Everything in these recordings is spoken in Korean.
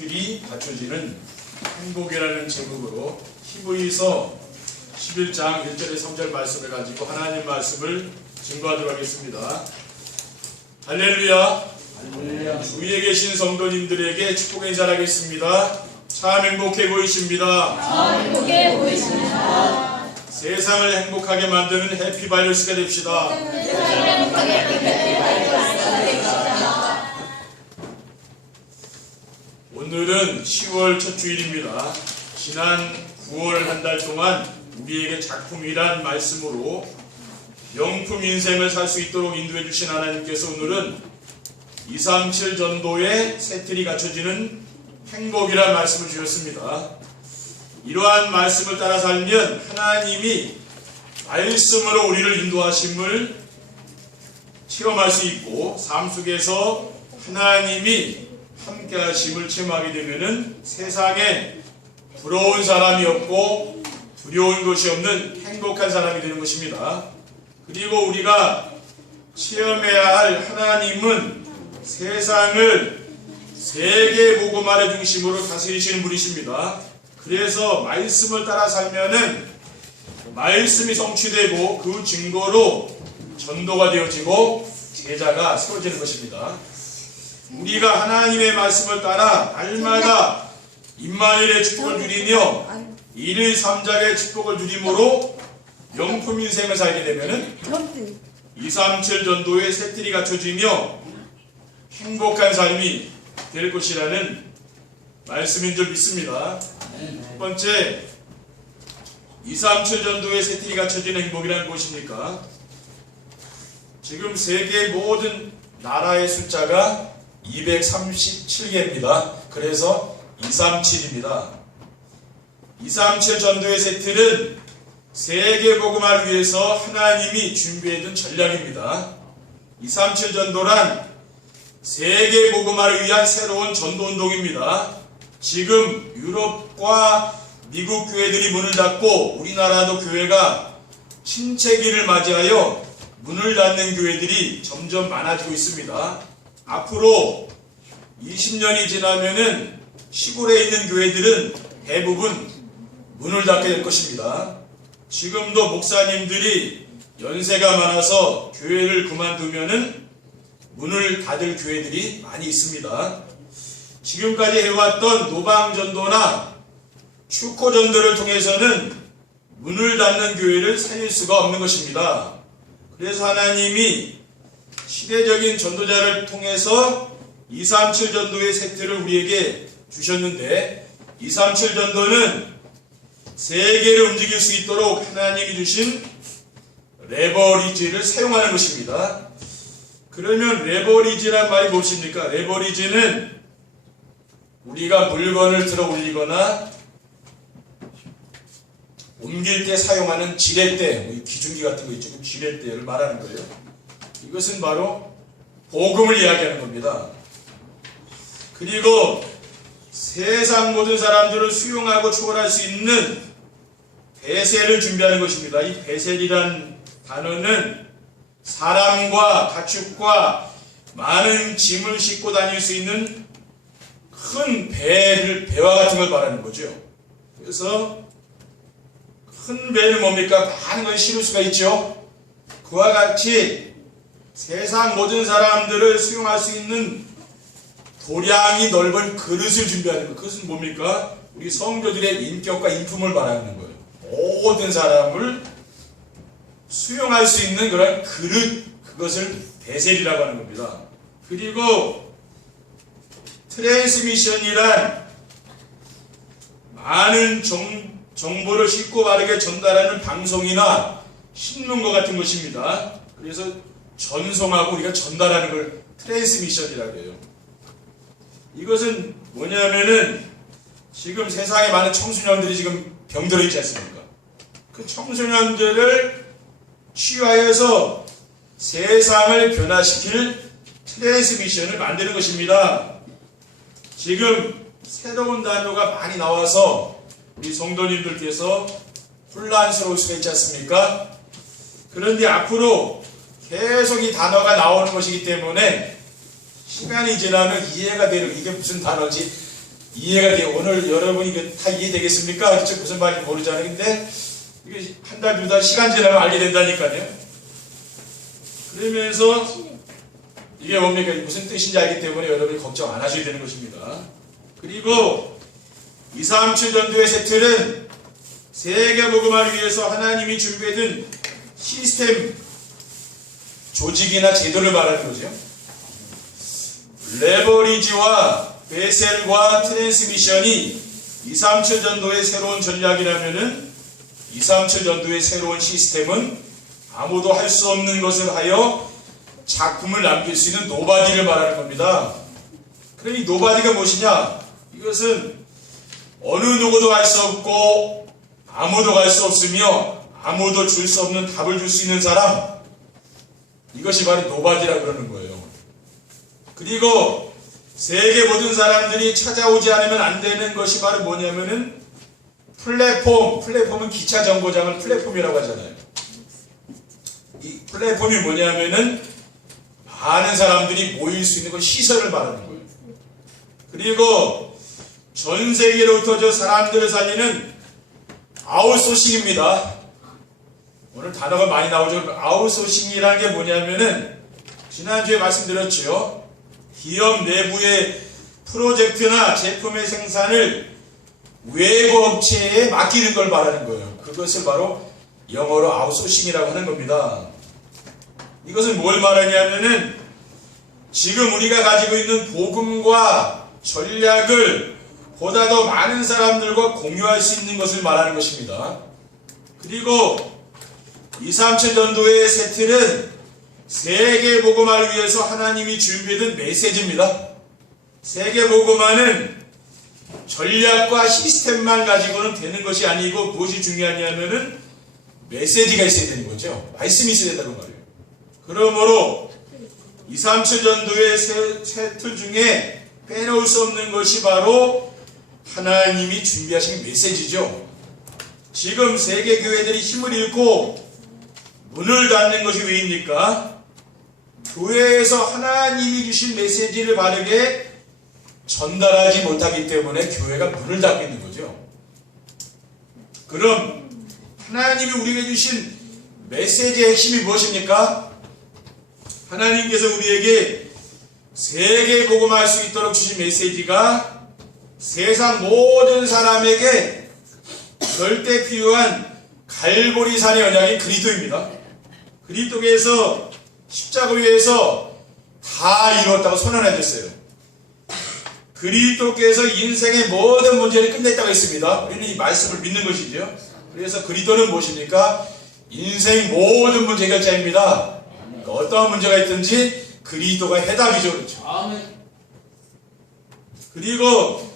새틀이 갖춰지는 행복이라는 제목으로 히브리서 11장 1절에 3절 말씀을 가지고 하나님 말씀을 증거하도록 하겠습니다. 할렐루야. 할렐루야. 주위에 계신 성도님들에게 축복의 인사를 하겠습니다. 참 행복해 보이십니다. 참 행복해 보이십니다. 세상을 행복하게 만드는 해피바이러스가 됩시다. 세상을 행복하게 만드는 해피바이러스가 됩시다. 오늘은 10월 첫 주일입니다. 지난 9월 한 달 동안 우리에게 작품이란 말씀으로 명품 인생을 살 수 있도록 인도해 주신 하나님께서 오늘은 237 전도의 새틀이 갖춰지는 행복이란 말씀을 주셨습니다. 이러한 말씀을 따라 살면 하나님이 말씀으로 우리를 인도하심을 체험할 수 있고 삶 속에서 하나님이 함께 하심을 체험하게 되면은 세상에 부러운 사람이 없고 두려운 것이 없는 행복한 사람이 되는 것입니다. 그리고 우리가 체험해야 할 하나님은 세상을 세계 복음화의 중심으로 다스리시는 분이십니다. 그래서 말씀을 따라 살면은 말씀이 성취되고 그 증거로 전도가 되어지고 제자가 세워지는 것입니다. 우리가 하나님의 말씀을 따라 날마다 임마누엘의 축복을 누리며 1일 3작의 축복을 누림으로 명품 인생을 살게 되면은 237 전도의 새틀이 갖춰지며 행복한 삶이 될 것이라는 말씀인 줄 믿습니다. 첫 번째, 237 전도의 새틀이 갖춰진 행복이란 무엇입니까? 지금 세계 모든 나라의 숫자가 237개입니다. 그래서 237입니다. 237 전도의 새틀은 세계 복음화를 위해서 하나님이 준비해둔 전략입니다. 237 전도란 세계 복음화를 위한 새로운 전도 운동입니다. 지금 유럽과 미국 교회들이 문을 닫고 우리나라도 교회가 침체기를 맞이하여 문을 닫는 교회들이 점점 많아지고 있습니다. 앞으로 20년이 지나면은 시골에 있는 교회들은 대부분 문을 닫게 될 것입니다. 지금도 목사님들이 연세가 많아서 교회를 그만두면은 문을 닫을 교회들이 많이 있습니다. 지금까지 해왔던 노방전도나 축호전도를 통해서는 문을 닫는 교회를 살릴 수가 없는 것입니다. 그래서 하나님이 시대적인 전도자를 통해서 237 전도의 새틀을 우리에게 주셨는데 237 전도는 세계를 움직일 수 있도록 하나님이 주신 레버리지를 사용하는 것입니다. 그러면 레버리지란 말이 무엇입니까? 레버리지는 우리가 물건을 들어 올리거나 옮길 때 사용하는 지렛대, 기중기 같은 거 있죠. 지렛대를 말하는 거예요. 이것은 바로 복음을 이야기하는 겁니다. 그리고 세상 모든 사람들을 수용하고 초월할 수 있는 베셀을 준비하는 것입니다. 이 베셀이란 단어는 사람과 가축과 많은 짐을 싣고 다닐 수 있는 큰 배와 같은 걸 말하는 거죠. 그래서 큰 배는 뭡니까? 많은 걸 실을 수가 있죠. 그와 같이 세상 모든 사람들을 수용할 수 있는 도량이 넓은 그릇을 준비하는 것. 그것은 뭡니까? 우리 성도들의 인격과 인품을 말하는 거예요. 모든 사람을 수용할 수 있는 그런 그릇, 그것을 베셀이라고 하는 겁니다. 그리고 트랜스미션이란 많은 정보를 쉽고 바르게 전달하는 방송이나 신문과 같은 것입니다. 그래서 전송하고 우리가 전달하는 걸 트랜스미션이라고 해요. 이것은 뭐냐면은 지금 세상에 많은 청소년들이 지금 병들어 있지 않습니까? 그 청소년들을 치유하여서 세상을 변화시킬 트랜스미션을 만드는 것입니다. 지금 새로운 단어가 많이 나와서 우리 성도님들께서 혼란스러울 수가 있지 않습니까? 그런데 앞으로 계속 이 단어가 나오는 것이기 때문에 시간이 지나면 이해가 되는 이게 무슨 단어지? 이해가 돼요. 오늘 여러분이 이게 다 이해되겠습니까? 그쵸? 무슨 말인지 모르잖아요. 근데 이게 한 달, 두 달 시간 지나면 알게 된다니까요. 그러면서 이게 뭡니까? 무슨 뜻인지 알기 때문에 여러분이 걱정 안 하셔야 되는 것입니다. 그리고 237 전도의 세틀은 세계 복음화를 위해서 하나님이 준비해둔 시스템, 조직이나 제도를 말하는 거죠. 레버리지와 베셀과 트랜스미션이 237 전도의 새로운 전략이라면은 237 전도의 새로운 시스템은 아무도 할 수 없는 것을 하여 작품을 남길 수 있는 노바디를 말하는 겁니다. 그럼 이 노바디가 무엇이냐? 이것은 어느 누구도 할 수 없고 아무도 할 수 없으며 아무도 줄 수 없는 답을 줄 수 있는 사람, 이것이 바로 노바디라고 그러는 거예요. 그리고 세계 모든 사람들이 찾아오지 않으면 안 되는 것이 바로 뭐냐면은 플랫폼은 기차 정거장을 플랫폼이라고 하잖아요. 이 플랫폼이 뭐냐면은 많은 사람들이 모일 수 있는 그 시설을 말하는 거예요. 그리고 전 세계로 흩어져 사람들을 살리는 아웃소싱입니다. 오늘 단어가 많이 나오죠. 아웃소싱이라는 게 뭐냐면은 지난주에 말씀드렸죠. 기업 내부의 프로젝트나 제품의 생산을 외부 업체에 맡기는 걸 말하는 거예요. 그것을 바로 영어로 아웃소싱이라고 하는 겁니다. 이것은 뭘 말하냐면은 지금 우리가 가지고 있는 복음과 전략을 보다 더 많은 사람들과 공유할 수 있는 것을 말하는 것입니다. 그리고 237 전도의 세틀은 세계 복음화를 위해서 하나님이 준비해둔 메시지입니다. 세계 복음화는 전략과 시스템만 가지고는 되는 것이 아니고 무엇이 중요하냐면은 메시지가 있어야 되는 거죠. 말씀이 있어야 된다는 말이에요. 그러므로 237 전도의 세틀 중에 빼놓을 수 없는 것이 바로 하나님이 준비하신 메시지죠. 지금 세계 교회들이 힘을 잃고 문을 닫는 것이 왜입니까? 교회에서 하나님이 주신 메시지를 바르게 전달하지 못하기 때문에 교회가 문을 닫고 있는 거죠. 그럼 하나님이 우리에게 주신 메시지의 핵심이 무엇입니까? 하나님께서 우리에게 세계 복음할 수 있도록 주신 메시지가 세상 모든 사람에게 절대 필요한 갈보리산의 언약인 그리스도입니다. 그리스도께서 십자가 위에서 다 이루었다고 선언하셨어요. 그리스도께서 인생의 모든 문제를 끝냈다고 했습니다. 우리는 이 말씀을 믿는 것이죠. 그래서 그리스도는 무엇입니까? 인생 모든 문제 해결자입니다. 그러니까 어떠한 문제가 있든지 그리스도가 해답이죠. 그렇죠? 그리고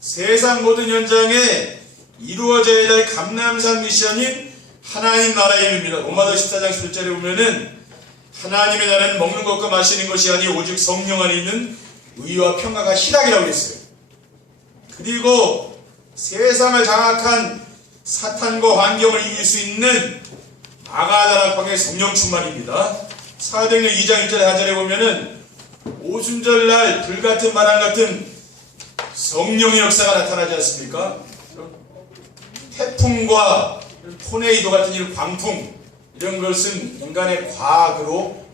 세상 모든 현장에 이루어져야 될 감람산 미션인 하나님 나라의 일입니다. 로마서 14장 10절에 보면은 하나님의 나라는 먹는 것과 마시는 것이 아니 오직 성령 안에 있는 의와 평화가 희락이라고 했어요. 그리고 세상을 장악한 사탄과 환경을 이길 수 있는 아가다락방의 성령 충만입니다. 사도행전 2장 1절 4절에 보면은 오순절날 불같은 바람 같은 성령의 역사가 나타나지 않습니까? 태풍과 토네이도 같은 이런 광풍, 이런 것은 인간의 과학으로,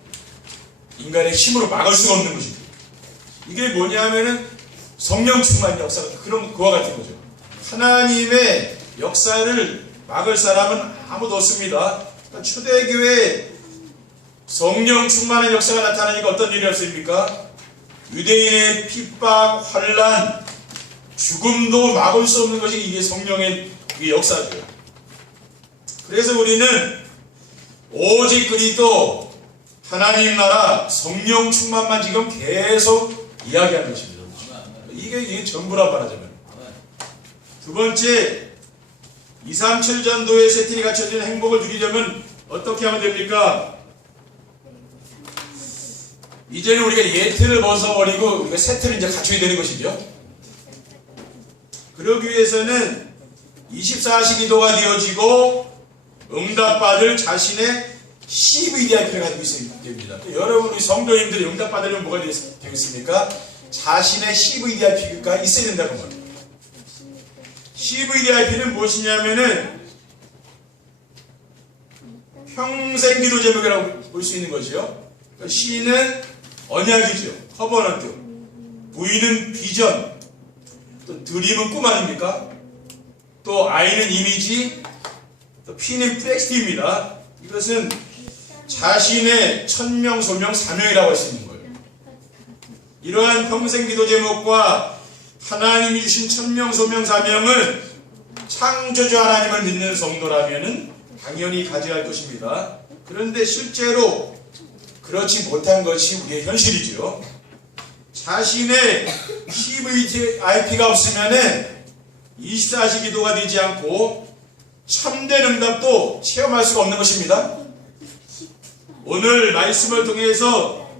인간의 힘으로 막을 수가 없는 것입니다. 이게 뭐냐면은 성령 충만 역사가 그와 같은 거죠. 하나님의 역사를 막을 사람은 아무도 없습니다. 그러니까 초대교회 성령 충만한 역사가 나타나니까 어떤 일이 없습니까? 유대인의 핍박, 환란, 죽음도 막을 수 없는 것이 이게 성령의 역사죠. 그래서 우리는 오직 그리스도, 하나님 나라, 성령 충만만 지금 계속 이야기하는 것입니다. 이게 전부란 말하자면. 두 번째, 237 전도의 세틀이 갖춰진 행복을 누리려면 어떻게 하면 됩니까? 이제는 우리가 예틀을 벗어버리고 우리가 세틀을 이제 갖춰야 되는 것이죠. 그러기 위해서는 24시 기도가 되어지고 응답받을 자신의 CVDIP를 가지고 있어야 됩니다. 여러분, 우리 성도님들이 응답받으려면 뭐가 되겠습니까? 자신의 CVDIP가 있어야 된다는 거예요. CVDIP는 무엇이냐면은 평생 기도 제목이라고 볼 수 있는 거죠. 그러니까 C는 언약이죠. 커버넌트. V는 비전. 또 드림은 꿈 아닙니까? 또 I는 이미지. 또 P는 프렉스티입니다. 이것은 자신의 천명, 소명, 사명이라고 할 수 있는 거예요. 이러한 평생 기도 제목과 하나님이 주신 천명, 소명, 사명을 창조주 하나님을 믿는 성도라면은 당연히 가져야 할 것입니다. 그런데 실제로 그렇지 못한 것이 우리의 현실이죠. 자신의 CVDIP가 없으면은 24시 기도가 되지 않고 참된 응답도 체험할 수가 없는 것입니다. 오늘 말씀을 통해서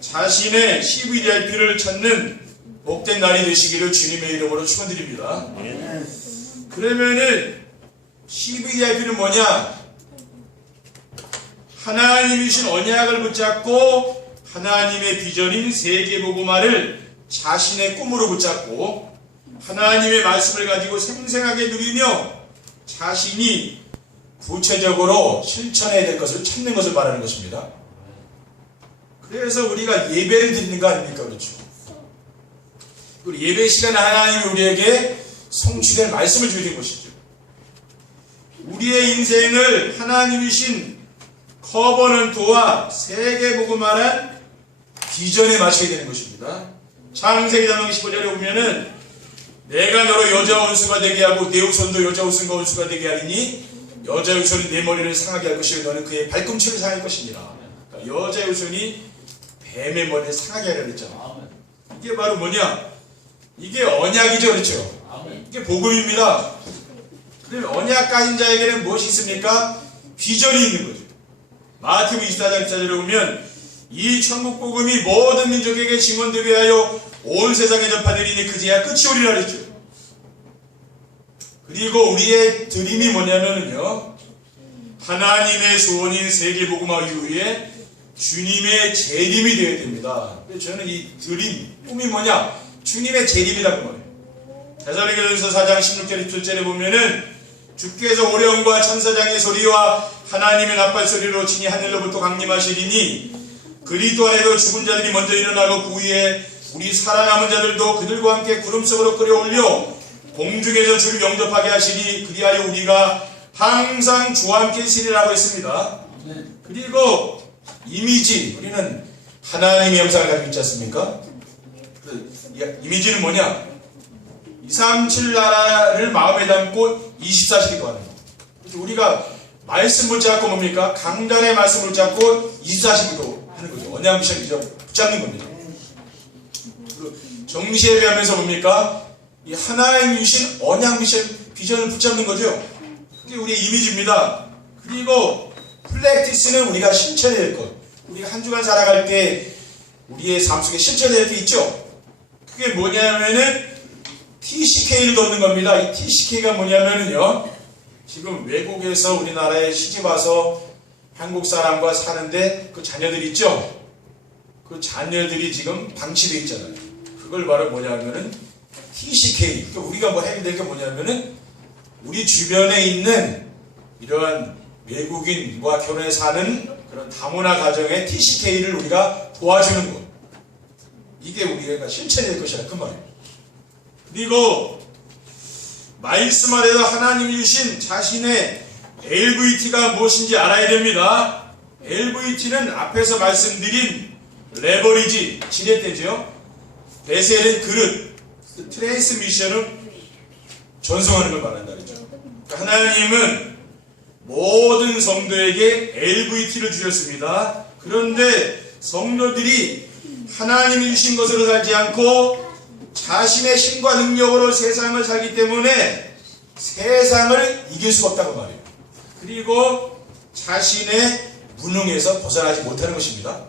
자신의 CVDIP를 찾는 복된 날이 되시기를 주님의 이름으로 축원드립니다. 그러면은 CVDIP는 뭐냐? 하나님이 주신 언약을 붙잡고 하나님의 비전인 세계복음화를 자신의 꿈으로 붙잡고 하나님의 말씀을 가지고 생생하게 누리며 자신이 구체적으로 실천해야 될 것을 찾는 것을 말하는 것입니다. 그래서 우리가 예배를 드리는 거 아닙니까? 그렇죠? 우리 예배 시간에 하나님이 우리에게 성취될 말씀을 주신 것이죠. 우리의 인생을 하나님이 주신 커버넌트와 세계복음화란 비전에 맞춰야 되는 것입니다. 창세기 3장 15절에 보면은 내가 너로 여자와 원수가 되게 하고 내 후손도 여자와 원수가 되게 하리니 여자의 후손이 내 머리를 상하게 할 것이고 너는 그의 발꿈치를 상할 것이니라. 그러니까 여자의 후손이 뱀의 머리를 상하게 하려고 했잖아. 이게 바로 뭐냐? 이게 언약이죠. 그렇죠? 이게 복음입니다. 그러면 언약 가진 자에게는 무엇이 있습니까? 비전이 있는 거죠. 마태복음 24장 24절에 보면 이 천국 복음이 모든 민족에게 증언되게 하여 온 세상에 전파되리니 그제야 끝이 오리라 그랬죠. 그리고 우리의 드림이 뭐냐면요, 하나님의 소원인 세계복음화 이후에 주님의 재림이 되어야 됩니다. 그래서 저는 이 드림, 꿈이 뭐냐? 주님의 재림이라고 말해요. 데살로니가전서 4장 16절 17절에 보면은 주께서 오령과 천사장의 소리와 하나님의 나팔 소리로 친히 하늘로부터 강림하시리니 그리스도 안에도 죽은 자들이 먼저 일어나고 그 위에 우리 살아남은 자들도 그들과 함께 구름 속으로 끌어올려 공중에서 주를 영접하게 하시니 그리하여 우리가 항상 주와 함께 있으리라고 했습니다. 그리고 이미지, 우리는 하나님의 형상을 가지고 있지 않습니까? 이미지는 뭐냐? 237 나라를 마음에 담고 24시간 기도하는 거. 우리가 말씀 붙잡고 뭡니까? 강단의 말씀 붙잡고 24시간 기도하는 거죠. 언약 미션 붙잡는 겁니다. 정시 예배하면서 뭡니까? 이 하나님이 주신 언약 미션 비전을 붙잡는 거죠. 그게 우리의 이미지입니다. 그리고 플렉티스는 우리가 실천해야 될 것. 우리가 한 주간 살아갈 때 우리의 삶 속에 실천해야 될 게 있죠. 그게 뭐냐면은 TCK를 넣는 겁니다. 이 TCK가 뭐냐면은요, 지금 외국에서 우리나라에 시집 와서 한국 사람과 사는데 그 자녀들이 있죠. 그 자녀들이 지금 방치되어 있잖아요. 그걸 바로 뭐냐면은 TCK. 그러니까 우리가 뭐 해야 될 게 뭐냐면은 우리 주변에 있는 이러한 외국인과 결혼해 사는 그런 다문화 가정의 TCK를 우리가 도와주는 것. 이게 우리가 실천해야 될 것이라 그 말이에요. 그리고 말씀 아래서 하나님이 주신 자신의 LVT가 무엇인지 알아야 됩니다. LVT는 앞에서 말씀드린 레버리지, 지렛대죠. 베셀은 그릇, 트랜스미션을 전송하는 걸 말한다 그랬죠. 그러니까 하나님은 모든 성도에게 LVT를 주셨습니다. 그런데 성도들이 하나님이 주신 것으로 살지 않고 자신의 힘과 능력으로 세상을 살기 때문에 세상을 이길 수가 없다고 말해요. 그리고 자신의 무능에서 벗어나지 못하는 것입니다.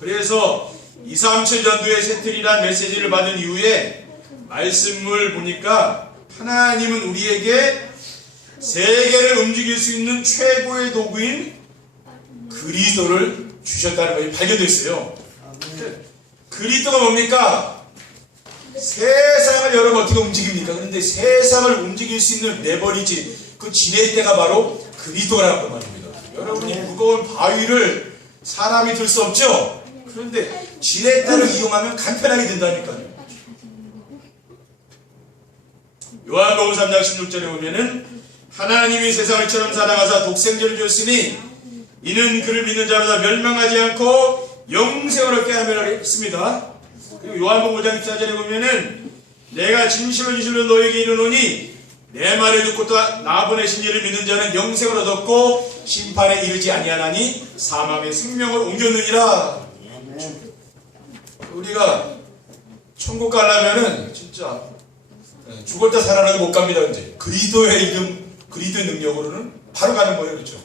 그래서 237 전도의 새틀이란 메시지를 받은 이후에 말씀을 보니까 하나님은 우리에게 세계를 움직일 수 있는 최고의 도구인 그리스도를 주셨다는 것이 발견됐어요. 그리스도가 뭡니까? 세상을 세상을 여러분 어떻게 움직입니까? 그런데 세상을 움직일 수 있는 레버리지, 그 지렛대가 바로 그리스도라는 말입니다. 여러분이 무거운 바위를 사람이 들 수 없죠? 그런데 지렛대를 이용하면 간편하게 된다니까요. 요한복음 3장 16절에 보면은 하나님이 세상을 처럼 사랑하사 독생자를 주었으니 이는 그를 믿는 자마다 멸망하지 않고 영생을 얻게 하며 했습니다. 그리고 요한복음 5장 14절에 보면은 내가 진실로 진실로 너에게 이르노니 내 말을 듣고 또 나 보내신 이를 믿는 자는 영생을 얻었고 심판에 이르지 아니하나니 사망의 생명을 옮겼느니라. 우리가 천국 가려면은 진짜 죽을 때 살아나도 못 갑니다. 이제 그리스도의 이름, 그리스도의 능력으로는 바로 가는 거예요. 그렇죠?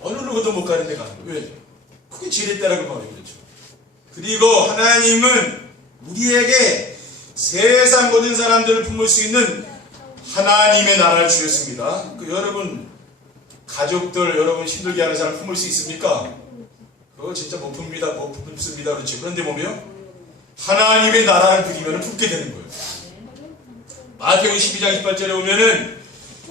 어느 누구도 못 가는 데가 왜? 그게 지렛대라고 말해요. 그렇죠? 그리고 하나님은 우리에게 세상 모든 사람들을 품을 수 있는 하나님의 나라를 주셨습니다. 여러분 가족들, 여러분 힘들게 하는 사람 품을 수 있습니까? 그거 진짜 못 풉니다. 못 품습니다. 그렇죠? 그런데 보면 하나님의 나라를 누리면 품게 되는 거예요. 마태복음 12장 18절에 보면은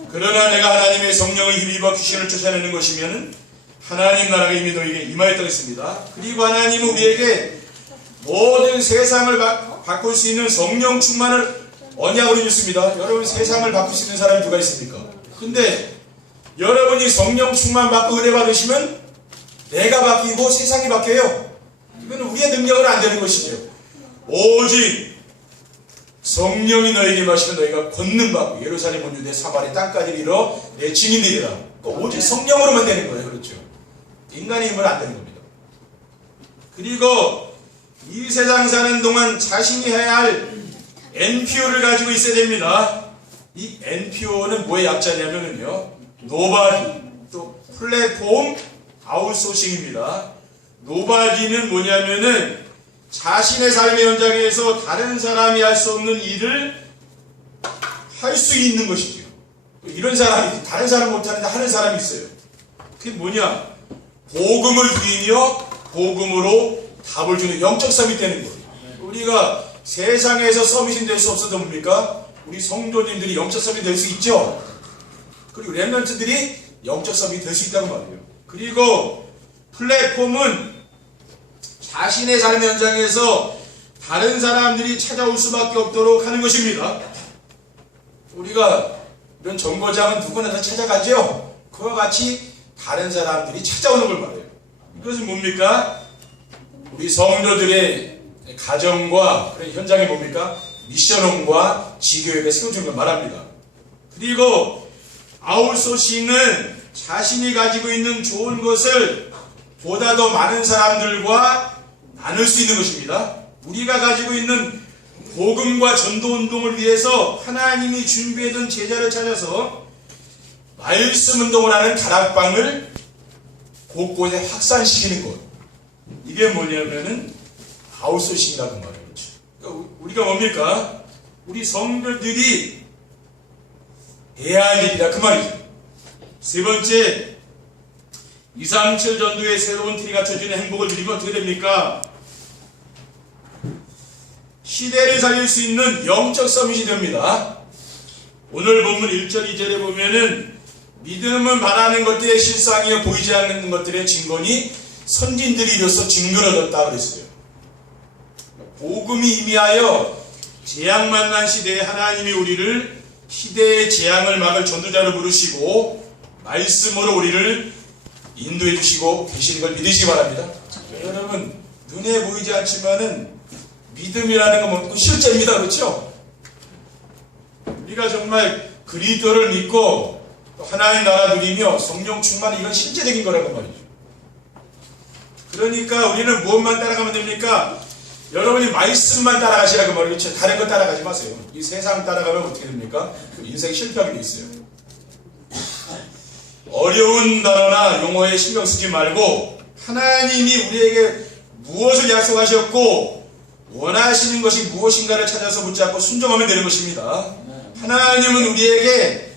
그러나 내가 하나님의 성령을 힘입어 귀신을 쫓아내는 것이면은 하나님 나라가 이미 너에게 임하였다고 했습니다. 그리고 하나님은 우리에게 모든 세상을 바꿀 수 있는 성령 충만을 언약으로 줬습니다. 여러분 세상을 바꿀 수 있는 사람이 누가 있습니까? 근데 여러분이 성령 충만 받고 은혜 받으시면 내가 바뀌고 세상이 바뀌어요. 이건 우리의 능력은 안 되는 것이죠. 오직 성령이 너에게 마시면 너희가 권능받고 예루살렘 온 유대 사마리 땅까지 이르러 내 증인이리라. 그러니까 오직 성령으로만 되는 거예요. 그렇죠? 인간의 힘은 안 되는 겁니다. 그리고 이 세상 사는 동안 자신이 해야 할 NPO를 가지고 있어야 됩니다. 이 NPO는 뭐의 약자냐면요, 노바디, 또 플랫폼 아웃소싱입니다. 노바디는 뭐냐면은 자신의 삶의 현장에서 다른 사람이 할 수 없는 일을 할 수 있는 것이죠. 이런 사람이 다른 사람 못하는데 하는 사람이 있어요. 그게 뭐냐? 복음을 누리며 복음으로 답을 주는 영적 서밋 되는 거예요. 우리가 세상에서 서밋이 될 수 없어도 뭡니까? 우리 성도님들이 영적 서밋 될 수 있죠. 그리고 렘넌트들이 영적 서밋 될 수 있다는 말이에요. 그리고 플랫폼은 자신의 삶 현장에서 다른 사람들이 찾아올 수밖에 없도록 하는 것입니다. 우리가 이런 정거장은 누구나 다 찾아가죠. 그와 같이 다른 사람들이 찾아오는 걸 말해요. 이것은 뭡니까? 우리 성도들의 가정과 그런 현장이 뭡니까? 미션홈과 지교회가 세워진 걸 말합니다. 그리고 아웃소싱은 자신이 가지고 있는 좋은 것을 보다 더 많은 사람들과 나눌 수 있는 것입니다. 우리가 가지고 있는 복음과 전도 운동을 위해서 하나님이 준비해둔 제자를 찾아서 말씀 운동을 하는 다락방을 곳곳에 확산시키는 것. 이게 뭐냐면은 아웃소싱이라고 말이에요. 그러니까 우리가 뭡니까? 우리 성도들이 해야 할 일이다 그 말이죠. 세 번째, 237 전도의 새로운 틀이 갖춰지는 행복을 누리면 어떻게 됩니까? 시대를 살릴 수 있는 영적 서밋이 됩니다. 오늘 본문 1절 2절에 보면은 믿음은 바라는 것들의 실상이여 보이지 않는 것들의 증거니 선진들이 이로써 증거를 얻었다 그랬어요. 복음이 임하여 재앙 만난 시대에 하나님이 우리를 시대의 재앙을 막을 전도자로 부르시고 말씀으로 우리를 인도해 주시고 계시는 걸 믿으시기 바랍니다. 여러분 눈에 보이지 않지만은 믿음이라는 건 뭐 실제입니다. 그렇죠? 우리가 정말 그리스도를 믿고 하나님 나라 누리며 성령 충만, 이건 실제적인 거라고 말이죠. 그러니까 우리는 무엇만 따라가면 됩니까? 여러분이 말씀만 따라가시라고 말이죠. 다른 거 따라가지 마세요. 이 세상 따라가면 어떻게 됩니까? 인생 실패하게 돼 있어요. 어려운 단어나 용어에 신경 쓰지 말고 하나님이 우리에게 무엇을 약속하셨고 원하시는 것이 무엇인가를 찾아서 붙잡고 순종하면 되는 것입니다. 하나님은 우리에게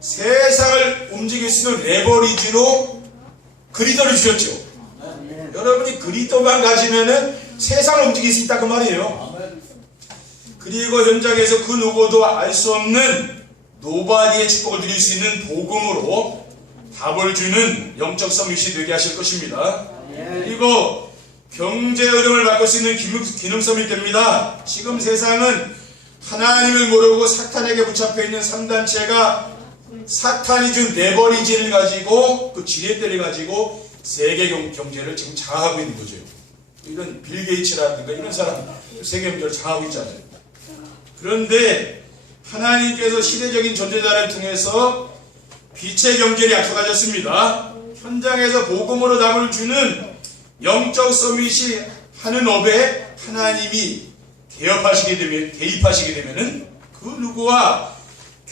세상을 움직일 수 있는 레버리지로 그리스도를 주셨죠. 여러분이 그리스도만 가지면은 세상을 움직일 수 있다 그 말이에요. 그리고 현장에서 그 누구도 알 수 없는 노바디의 축복을 드릴 수 있는 복음으로 답을 주는 영적 서밋이 되게 하실 것입니다. 그리고 경제 어려움을 바꿀 수 있는 기능 서밋이 됩니다. 지금 세상은 하나님을 모르고 사탄에게 붙잡혀 있는 3단체가 사탄이 준 레버리지를 가지고 그 지렛대를 가지고 세계 경제를 지금 장악하고 있는 거죠. 이런 빌 게이츠라든가 이런 사람 세계 경제를 장악하고 있잖아요. 그런데 하나님께서 시대적인 존재자를 통해서 빛의 경제를 약속하셨습니다. 현장에서 복음으로 답을 주는 영적 서밋이 하는 업에 하나님이 개입하시게 되면은 그 누구와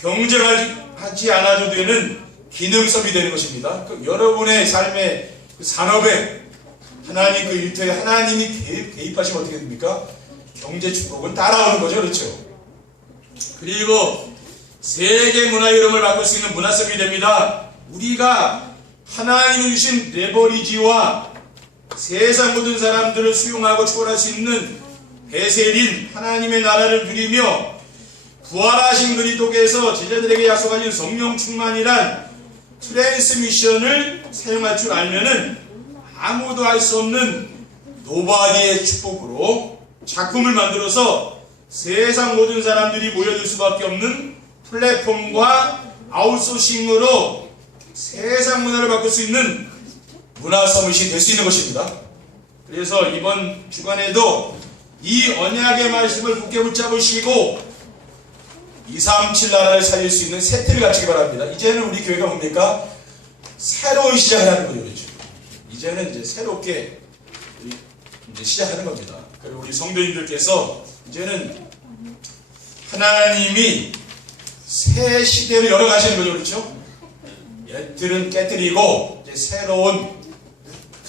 경쟁하지 않아도 되는 기능 서밋이 되는 것입니다. 여러분의 삶의 그 산업에 하나님 그 일터에 하나님이 개입하시면 어떻게 됩니까? 경제 축복은 따라오는 거죠. 그렇죠? 그리고 세계 문화의 흐름을 바꿀 수 있는 문화 서밋이 됩니다. 우리가 하나님이 주신 레버리지와 세상 모든 사람들을 수용하고 초월할 수 있는 베셀인 하나님의 나라를 누리며 부활하신 그리스도께서 제자들에게 약속하신 성령 충만이란 트랜스미션을 사용할 줄 알면은 아무도 알 수 없는 노바디의 축복으로 작품을 만들어서 세상 모든 사람들이 모여들 수밖에 없는 플랫폼과 아웃소싱으로 세상 문화를 바꿀 수 있는 문화 서밋이 될 수 있는 것입니다. 그래서 이번 주간에도 이 언약의 말씀을 굳게 붙잡으시고 237 나라를 살릴 수 있는 새 틀을 갖추기 바랍니다. 이제는 우리 교회가 뭡니까? 새로운 시작을 하는 거죠. 그렇죠? 이제는 이제 새롭게 이제 시작하는 겁니다. 그리고 우리 성도님들께서 이제는 하나님이 새 시대를 열어가시는 거죠. 그렇죠? 옛들은 깨뜨리고 이제 새로운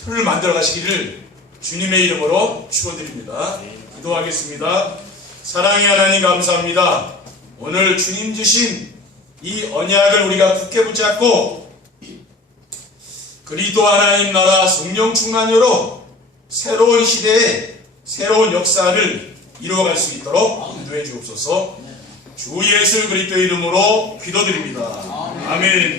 틀을 만들어 가시기를 주님의 이름으로 축원드립니다. 기도하겠습니다. 사랑의 하나님 감사합니다. 오늘 주님 주신 이 언약을 우리가 굳게 붙잡고 그리스도 하나님 나라 성령 충만으로 새로운 시대에 새로운 역사를 이루어갈 수 있도록 인도해 주옵소서. 주 예수 그리스도의 이름으로 기도드립니다. 아멘.